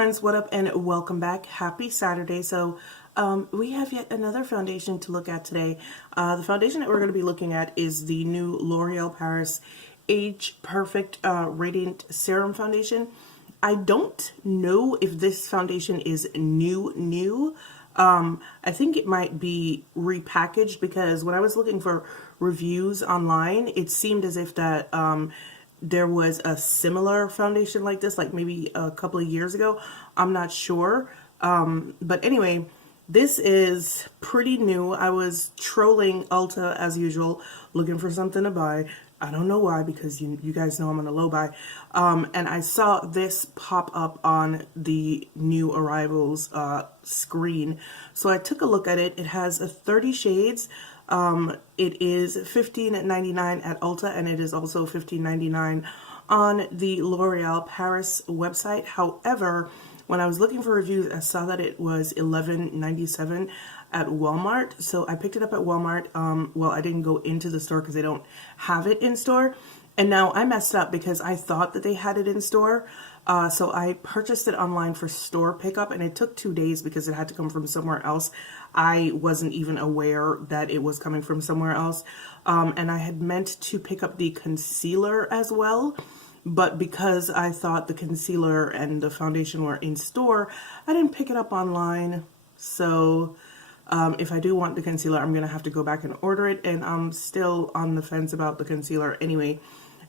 friends, what up and welcome back. Happy Saturday. So we have yet another foundation to look at today. The foundation that we're going to be looking at is the new L'Oreal Paris Age Perfect Radiant Serum Foundation. I don't know if this foundation is new. I think it might be repackaged because when I was looking for reviews online, it seemed as if that there was a similar foundation like this, like maybe a couple of years ago. I'm not sure. But anyway, this is pretty new. I was trolling Ulta as usual, looking for something to buy. I don't know why, because you guys know I'm on a low buy. And I saw this pop up on the new arrivals screen. So I took a look at it. It has 30 shades. It is $15.99 at Ulta, and it is also $15.99 on the L'Oreal Paris website. However, when I was looking for reviews, I saw that it was $11.97 at Walmart. So I picked it up at Walmart. Well, I didn't go into the store because they don't have it in store. And now I messed up because I thought that they had it in store. So I purchased it online for store pickup, and it took 2 days because it had to come from somewhere else. I wasn't even aware that it was coming from somewhere else. And I had meant to pick up the concealer as well. But because I thought the concealer and the foundation were in store, I didn't pick it up online. So if I do want the concealer, I'm going to have to go back and order it. And I'm still on the fence about the concealer anyway.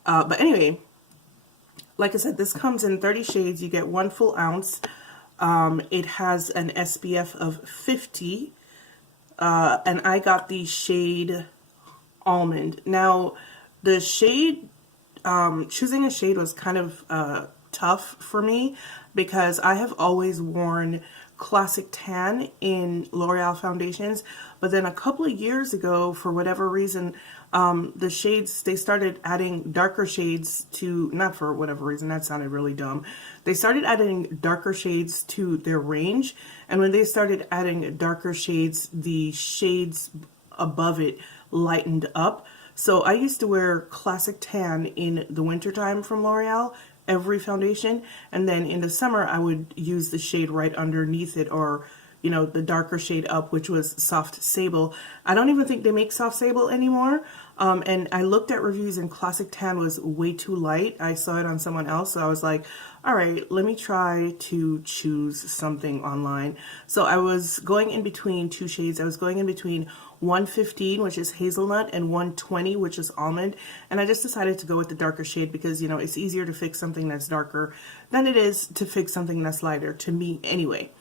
But anyway, like I said, this comes in 30 shades. You get 1 full ounce. It has an SPF of 50. And I got the shade Almond. Now, the shade, choosing a shade was kind of tough for me because I have always worn Classic Tan in L'Oreal foundations, but then a couple of years ago, for whatever reason, the shades, they started adding darker shades to, not for whatever reason, that sounded really dumb. They started adding darker shades to their range, and when they started adding darker shades, the shades above it lightened up. So I used to wear Classic Tan in the wintertime from L'Oreal, every foundation, and then in the summer I would use the shade right underneath it, or you know, the darker shade up, which was Soft Sable. I don't even think they make Soft Sable anymore. And I looked at reviews and Classic Tan was way too light. I saw it on someone else, so I was like, all right, let me try to choose something online. So I was going in between 2 shades. I was going in between 115, which is Hazelnut, and 120, which is Almond. And I just decided to go with the darker shade because, you know, it's easier to fix something that's darker than it is to fix something that's lighter, to me anyway.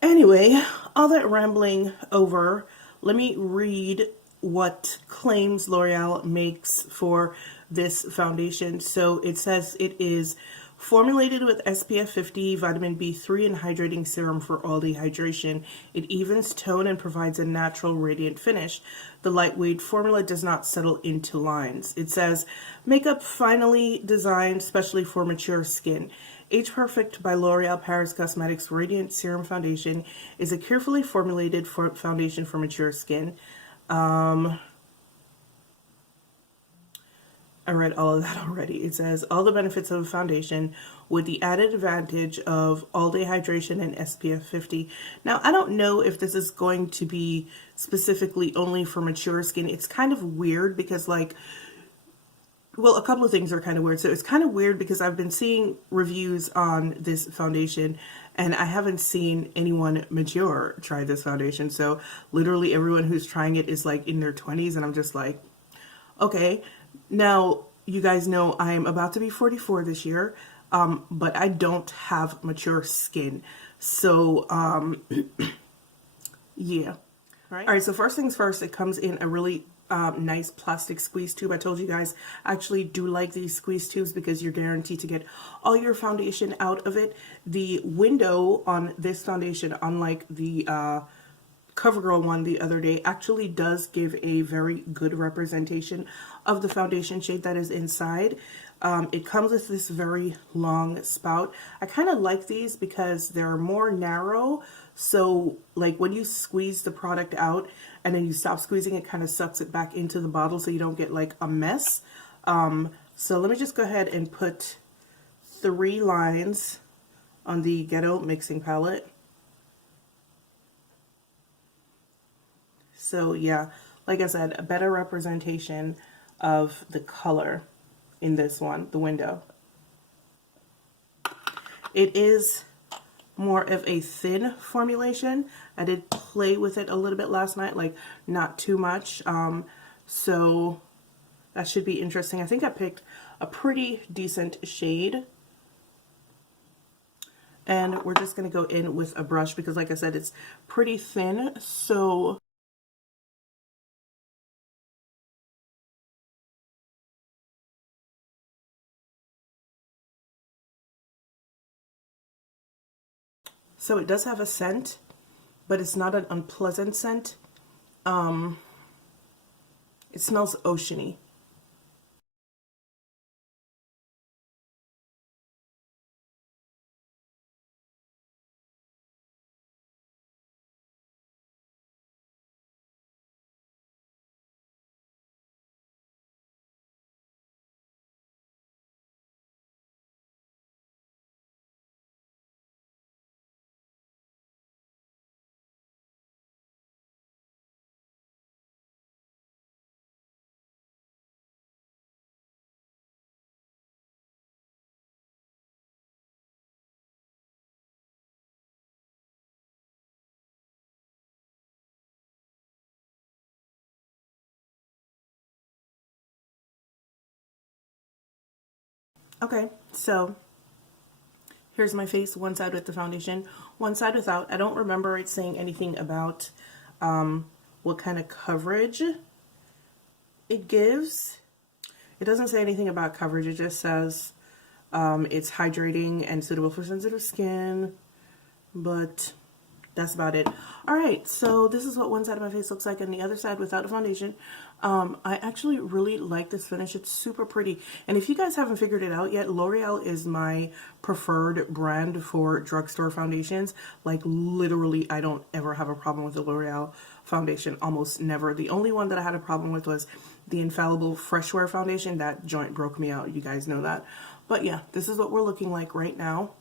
Anyway, all that rambling over, let me read what claims L'Oreal makes for this foundation. So it says it is formulated with SPF 50, vitamin B3, and hydrating serum for all-day hydration. It evens tone and provides a natural radiant finish. The lightweight formula does not settle into lines. It says, makeup finally designed specially for mature skin. Age Perfect by L'Oreal Paris Cosmetics Radiant Serum Foundation is a carefully formulated foundation for mature skin. I read all of that already. It says all the benefits of a foundation with the added advantage of all-day hydration and SPF 50. Now, I don't know if this is going to be specifically only for mature skin. It's kind of weird because, like, well, a couple of things are kind of weird. So it's kind of weird because I've been seeing reviews on this foundation and I haven't seen anyone mature try this foundation. So literally everyone who's trying it is like in their 20s, and I'm just like, okay. Now, you guys know I'm about to be 44 this year, but I don't have mature skin. So, yeah. All right, so first things first, it comes in a really nice plastic squeeze tube. I told you guys I actually do like these squeeze tubes because you're guaranteed to get all your foundation out of it. The window on this foundation, unlike the CoverGirl one the other day, actually does give a very good representation of the foundation shade that is inside. It comes with this very long spout. I kind of like these because they're more narrow, so like when you squeeze the product out and then you stop squeezing, it kind of sucks it back into the bottle so you don't get like a mess. So let me just go ahead and put 3 lines on the Ghetto Mixing Palette. So yeah, like I said, a better representation of the color in this one, the window. It is more of a thin formulation. I did play with it a little bit last night, like not too much. So that should be interesting. I think I picked a pretty decent shade. And we're just going to go in with a brush because, like I said, it's pretty thin. So it does have a scent, but it's not an unpleasant scent. It smells oceany. Okay, so here's my face, one side with the foundation, one side without. I don't remember it saying anything about what kind of coverage it gives. It doesn't say anything about coverage. It just says it's hydrating and suitable for sensitive skin, but that's about it. All right, so this is what one side of my face looks like, and the other side without a foundation. I actually really like this finish. It's super pretty. And if you guys haven't figured it out yet, L'Oreal is my preferred brand for drugstore foundations. Like literally, I don't ever have a problem with the L'Oreal foundation, almost never. The only one that I had a problem with was the Infallible Fresh Wear foundation. That joint broke me out. You guys know that. But yeah, this is what we're looking like right now.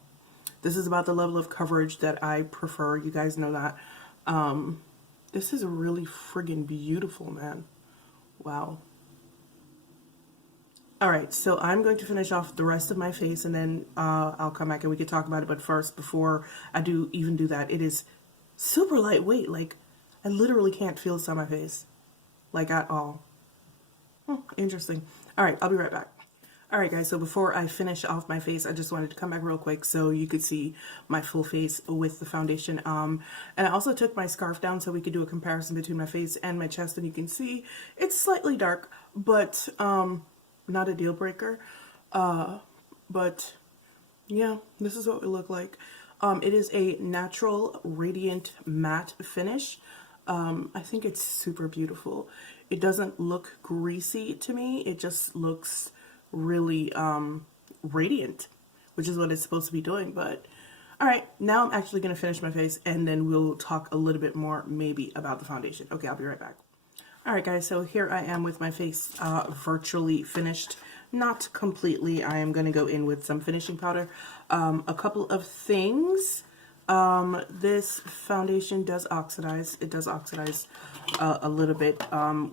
This is about the level of coverage that I prefer. You guys know that. This is really friggin' beautiful, man. Wow. All right, so I'm going to finish off the rest of my face, and then I'll come back and we can talk about it. But first, before I even do that, it is super lightweight. Like, I literally can't feel this on my face, like at all. Interesting. All right, I'll be right back. All right, guys, so before I finish off my face, I just wanted to come back real quick so you could see my full face with the foundation. And I also took my scarf down so we could do a comparison between my face and my chest, and you can see it's slightly dark, but not a deal breaker. But yeah, this is what we look like. It is a natural, radiant, matte finish. I think it's super beautiful. It doesn't look greasy to me. It just looks really radiant, which is what it's supposed to be doing. But all right, now I'm actually going to finish my face, and then we'll talk a little bit more maybe about the foundation. Okay, I'll be right back. All right, guys, so here I am with my face virtually finished. Not completely. I am going to go in with some finishing powder. A couple of things. This foundation does oxidize. It does oxidize a little bit,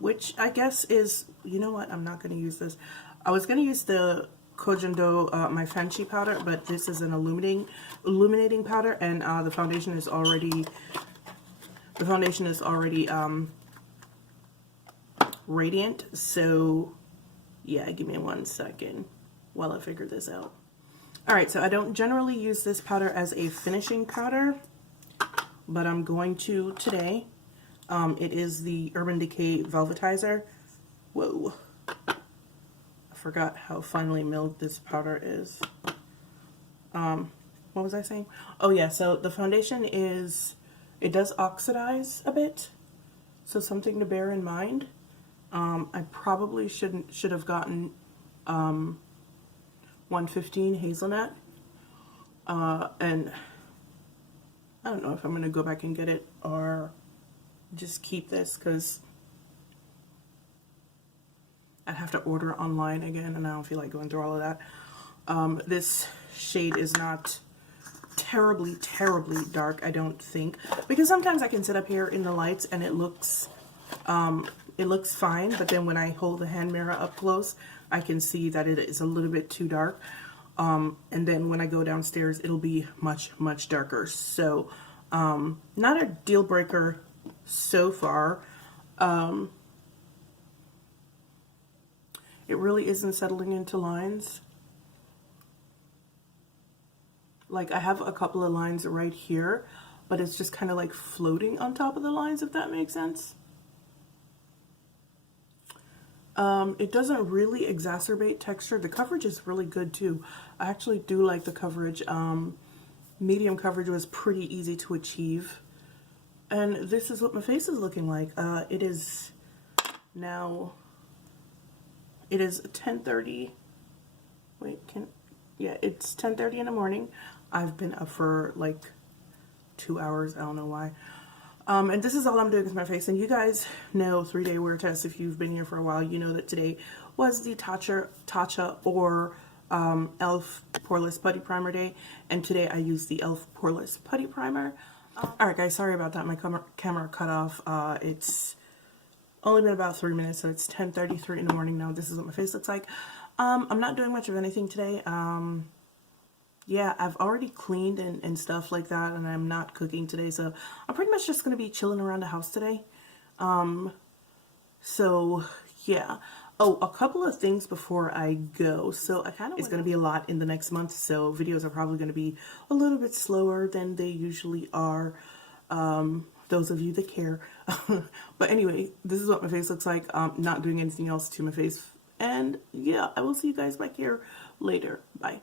which I guess is, you know what, I'm not going to use this. I was going to use the Kojando Maifanshi powder, but this is an illuminating powder, and the foundation is already radiant. So yeah, give me 1 second while I figure this out. All right, so I don't generally use this powder as a finishing powder, but I'm going to today. It is the Urban Decay Velvetizer. Whoa. I forgot how finely milled this powder is. What was I saying? Oh yeah, so the foundation it does oxidize a bit, so something to bear in mind. I probably should have gotten 115 hazelnut, and I don't know if I'm gonna go back and get it or just keep this, because I'd have to order online again, and I don't feel like going through all of that. This shade is not terribly, terribly dark, I don't think, because sometimes I can sit up here in the lights and it looks fine, but then when I hold the hand mirror up close, I can see that it is a little bit too dark. And then when I go downstairs, it'll be much, much darker. So, not a deal breaker so far. It really isn't settling into lines. Like, I have a couple of lines right here, but it's just kind of like floating on top of the lines, if that makes sense. It doesn't really exacerbate texture. The coverage is really good too. I actually do like the coverage. Medium coverage was pretty easy to achieve. And this is what my face is looking like. It is now, it is 10:30. Wait, it's 10:30 in the morning. I've been up for like 2 hours. I don't know why. And this is all I'm doing with my face. And you guys know 3-day wear test. If you've been here for a while, you know that today was the Tatcha or e.l.f. Poreless Putty Primer Day. And today I used the e.l.f. Poreless Putty Primer. Alright guys, sorry about that. My camera cut off. It's only been about 3 minutes, so it's 10:33 in the morning now. This is what my face looks like. I'm not doing much of anything today. Yeah, I've already cleaned and stuff like that, and I'm not cooking today, so I'm pretty much just going to be chilling around the house today. So, yeah. Oh, a couple of things before I go. So, it's going to be a lot in the next month, so videos are probably going to be a little bit slower than they usually are. Those of you that care. But anyway, this is what my face looks like. Not doing anything else to my face. And, yeah, I will see you guys back here later. Bye.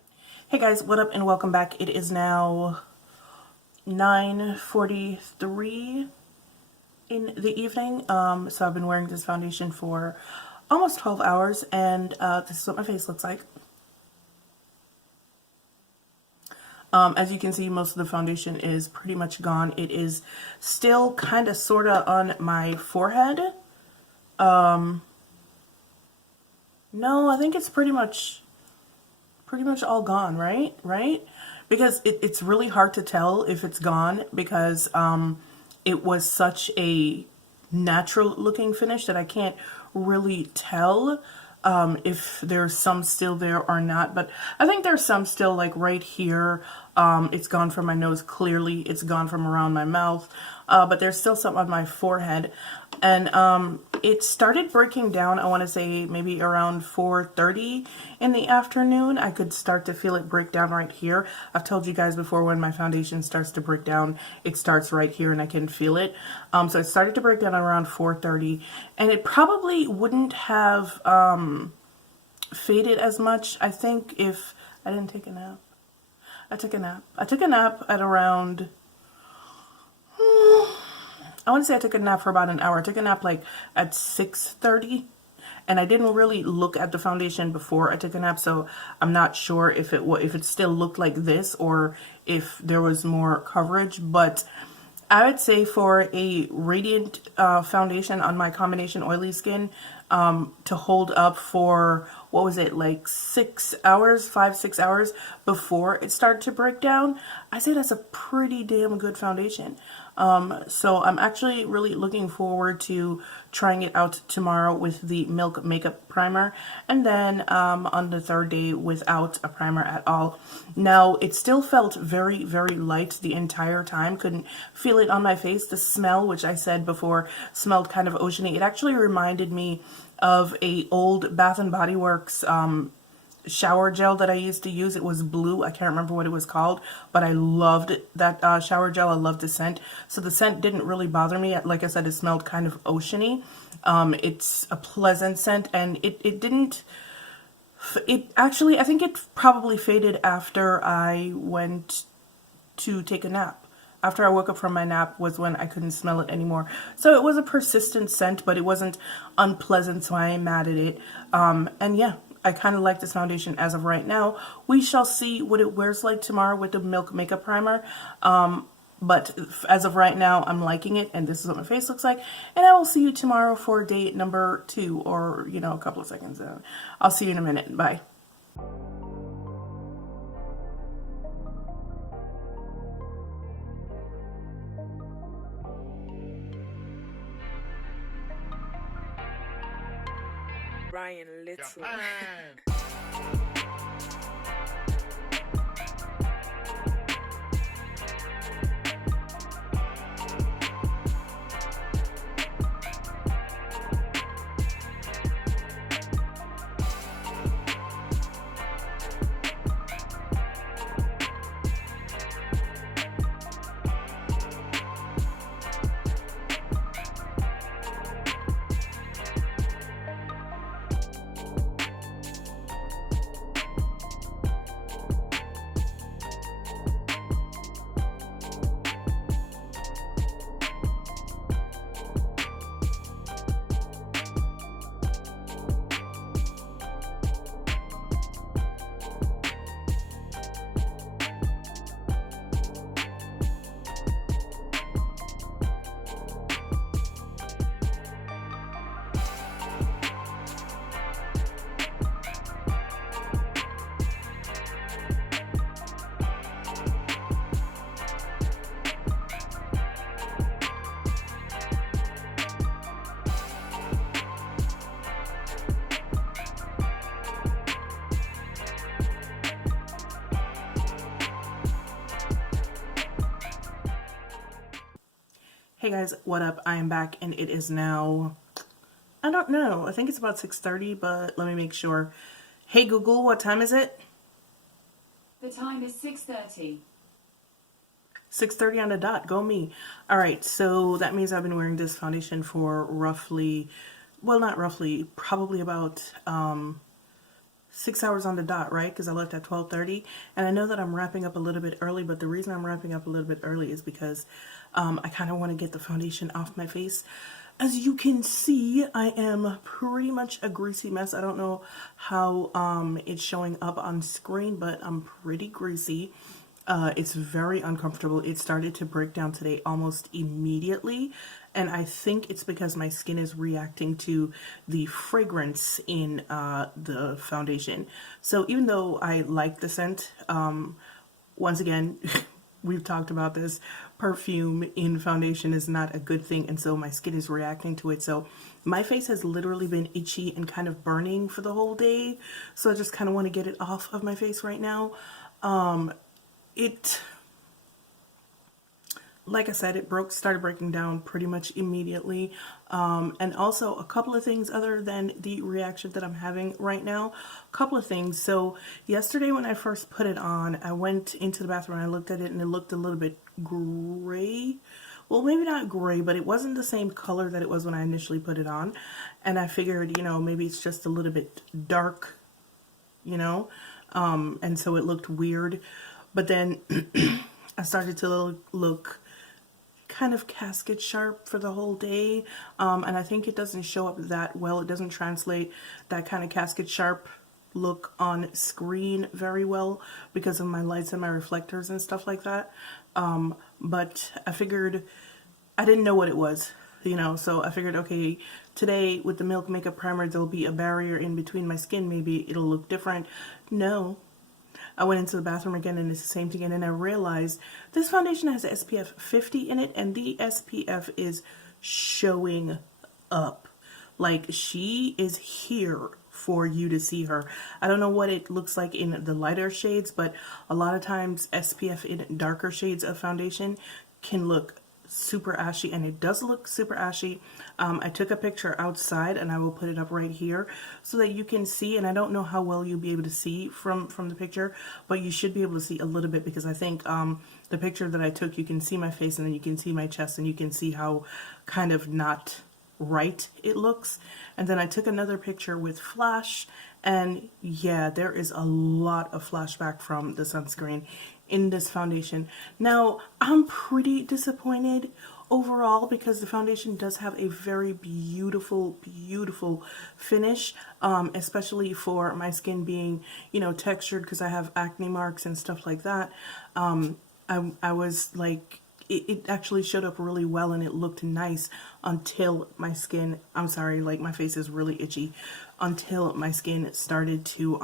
Hey guys, what up and welcome back. It is now 9:43 in the evening. So I've been wearing this foundation for almost 12 hours and this is what my face looks like. As you can see, most of the foundation is pretty much gone. It is still kind of sort of on my forehead. No, I think it's pretty much all gone, right? Because it's really hard to tell if it's gone because it was such a natural looking finish that I can't really tell if there's some still there or not. But I think there's some still, like right here. It's gone from my nose clearly. It's gone from around my mouth. But there's still some on my forehead. And it started breaking down, I want to say maybe around 4:30 in the afternoon. I could start to feel it break down right here. I've told you guys before, when my foundation starts to break down, it starts right here and I can feel it. So it started to break down around 4:30, and it probably wouldn't have faded as much, I think, if I didn't take a nap. I took a nap. I took a nap at around... I want to say I took a nap for about an hour. I took a nap like at 6:30, and I didn't really look at the foundation before I took a nap, so I'm not sure if it still looked like this or if there was more coverage. But I would say for a radiant foundation on my combination oily skin to hold up for, what was it, like 6 hours, 5-6 hours before it started to break down, I say that's a pretty damn good foundation. So I'm actually really looking forward to trying it out tomorrow with the Milk Makeup Primer, and then on the third day without a primer at all. Now, it still felt very, very light the entire time. Couldn't feel it on my face. The smell, which I said before, smelled kind of oceany. It actually reminded me of a old Bath and Body Works shower gel that I used to use. It was blue. I can't remember what it was called, but I loved that shower gel. I loved the scent. So the scent didn't really bother me. Like I said, it smelled kind of oceany. It's a pleasant scent, and it didn't... It actually, I think it probably faded after I went to take a nap. After I woke up from my nap was when I couldn't smell it anymore. So it was a persistent scent, but it wasn't unpleasant, so I ain't mad at it. And yeah, I kind of like this foundation as of right now. We shall see what it wears like tomorrow with the Milk Makeup Primer. But as of right now, I'm liking it, and this is what my face looks like. And I will see you tomorrow for day number 2, or, you know, a couple of seconds. I'll see you in a minute. Bye. crying little. Hey guys, what up? I am back and it is now, I don't know, I think it's about 6:30, but let me make sure. Hey Google, what time is it? The time is 6:30. 6:30 on the dot, go me. Alright, so that means I've been wearing this foundation for roughly, well not roughly, probably about 6 hours on the dot, right? Because I left at 12:30, and I know that I'm wrapping up a little bit early, but the reason I'm wrapping up a little bit early is because I kind of want to get the foundation off my face. As you can see, I am pretty much a greasy mess. I don't know how it's showing up on screen, but I'm pretty greasy. It's very uncomfortable. It started to break down today almost immediately, and I think it's because my skin is reacting to the fragrance in the foundation. So even though I like the scent, once again, we've talked about this, perfume in foundation is not a good thing, and so my skin is reacting to it. So my face has literally been itchy and kind of burning for the whole day, so I just kind of want to get it off of my face right now. Like I said, it started breaking down pretty much immediately. And also a couple of things other than the reaction that I'm having right now. A couple of things. So yesterday when I first put it on, I went into the bathroom and I looked at it and it looked a little bit gray. Well, maybe not gray, but it wasn't the same color that it was when I initially put it on. And I figured, you know, maybe it's just a little bit dark, you know, and so it looked weird. But then I started to look kind of casket sharp for the whole day, and I think it doesn't show up that well. It doesn't translate that kind of casket sharp look on screen very well because of my lights and my reflectors and stuff like that. But I figured, I didn't know what it was, you know, so I figured, okay, today with the Milk Makeup Primer, there'll be a barrier in between my skin. Maybe it'll look different. No. I went into the bathroom again and it's the same thing, and then I realized this foundation has SPF 50 in it, and the SPF is showing up. Like, she is here for you to see her. I don't know what it looks like in the lighter shades, but a lot of times SPF in darker shades of foundation can look super ashy, and it does look super ashy. I took a picture outside and I will put it up right here so that you can see, and I don't know how well you'll be able to see from the picture, but you should be able to see a little bit, because I think the picture that I took, you can see my face and then you can see my chest and you can see how kind of not right it looks. And then I took another picture with flash, and yeah, there is a lot of flashback from the sunscreen in this foundation. Now, I'm pretty disappointed overall because the foundation does have a very beautiful, beautiful finish, especially for my skin being, you know, textured, because I have acne marks and stuff like that. I was like, it actually showed up really well and it looked nice until my skin, I'm sorry, like my face is really itchy, until my skin started to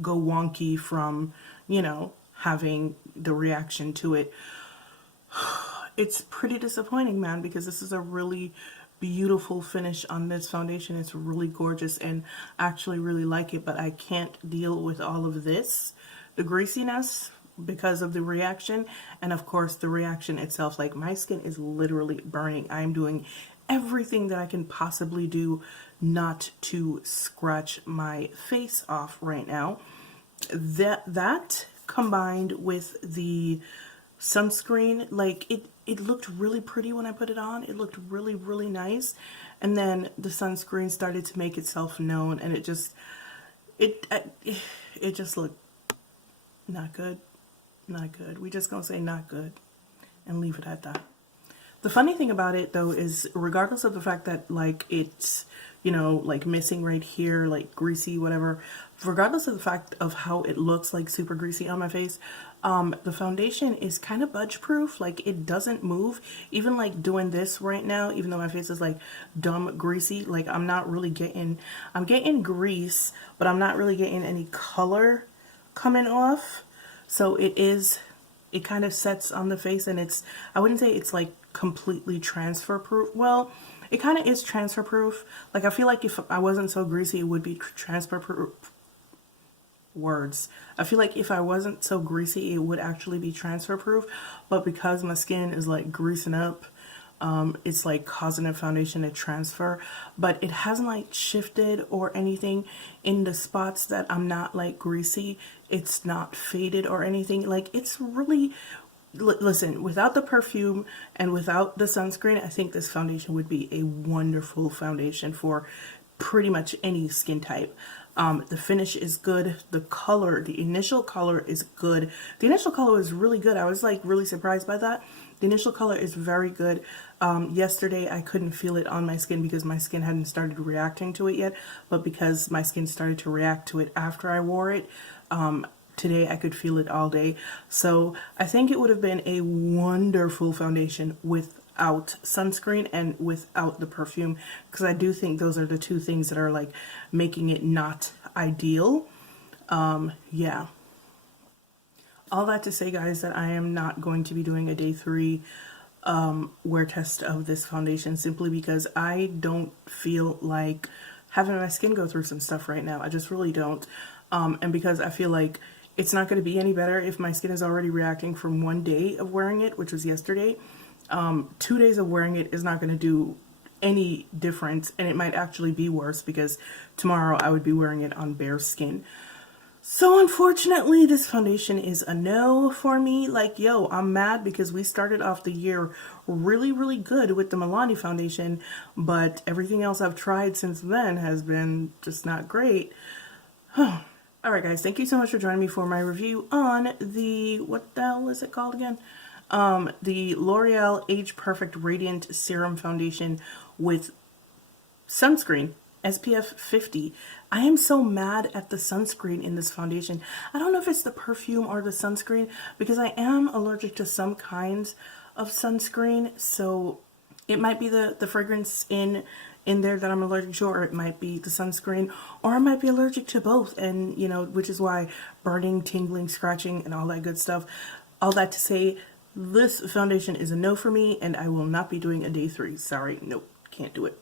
go wonky from, you know, having the reaction to it. It's pretty disappointing, man, because this is a really, beautiful finish on this foundation. It's really gorgeous and I actually really like it, but I can't deal with all of this, the greasiness, because of the reaction, and of course the reaction itself. Like, my skin is literally burning. I'm doing everything that I can possibly do not to scratch my face off right now. That combined with the sunscreen, like it looked really pretty when I put it on. It looked really, really nice, and then the sunscreen started to make itself known, and it just looked not good. Not good. We just gonna say not good and leave it at that. The funny thing about it though is, regardless of the fact that like it's, you know, like missing right here, like greasy, whatever, regardless of the fact of how it looks like super greasy on my face, the foundation is kind of budge proof. Like, it doesn't move. Even like doing this right now, even though my face is like dumb greasy, like I'm getting grease, but I'm not really getting any color coming off. So it kind of sets on the face, and I wouldn't say it's like completely transfer proof. Well, it kind of is transfer proof. Like, I feel like if I wasn't so greasy, it would be transfer proof. Words. I feel like if I wasn't so greasy, it would actually be transfer proof, but because my skin is like greasing up, it's like causing a foundation to transfer, but it hasn't like shifted or anything in the spots that I'm not like greasy. It's not faded or anything. Like, it's really, listen, without the perfume and without the sunscreen, I think this foundation would be a wonderful foundation for pretty much any skin type. The finish is good. The color, the initial color is good. The initial color is really good. I was like really surprised by that. The initial color is very good. Yesterday I couldn't feel it on my skin because my skin hadn't started reacting to it yet, but because my skin started to react to it after I wore it, today I could feel it all day. So I think it would have been a wonderful foundation without sunscreen and without the perfume, because I do think those are the two things that are like making it not ideal. Yeah. All that to say, guys, that I am not going to be doing a day 3 wear test of this foundation, simply because I don't feel like having my skin go through some stuff right now. I just really don't. And because I feel like it's not going to be any better if my skin is already reacting from one day of wearing it, which was yesterday. 2 days of wearing it is not going to do any difference, and it might actually be worse because tomorrow I would be wearing it on bare skin. So unfortunately, this foundation is a no for me. Like, yo, I'm mad because we started off the year really, really good with the Milani foundation, but everything else I've tried since then has been just not great. Alright guys, thank you so much for joining me for my review on the, what the hell is it called again? The L'Oreal Age Perfect Radiant Serum Foundation with sunscreen, SPF 50. I am so mad at the sunscreen in this foundation. I don't know if it's the perfume or the sunscreen, because I am allergic to some kinds of sunscreen, so it might be the fragrance in there that I'm allergic to, or it might be the sunscreen, or I might be allergic to both, and you know, which is why burning, tingling, scratching, and all that good stuff. All that to say, this foundation is a no for me, and I will not be doing a day 3. Sorry, nope, can't do it.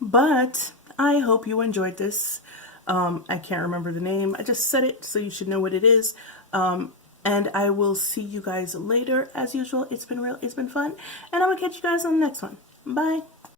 But I hope you enjoyed this. I can't remember the name. I just said it, so you should know what it is. And I will see you guys later. As usual, it's been real, it's been fun, and I'm gonna catch you guys on the next one. Bye.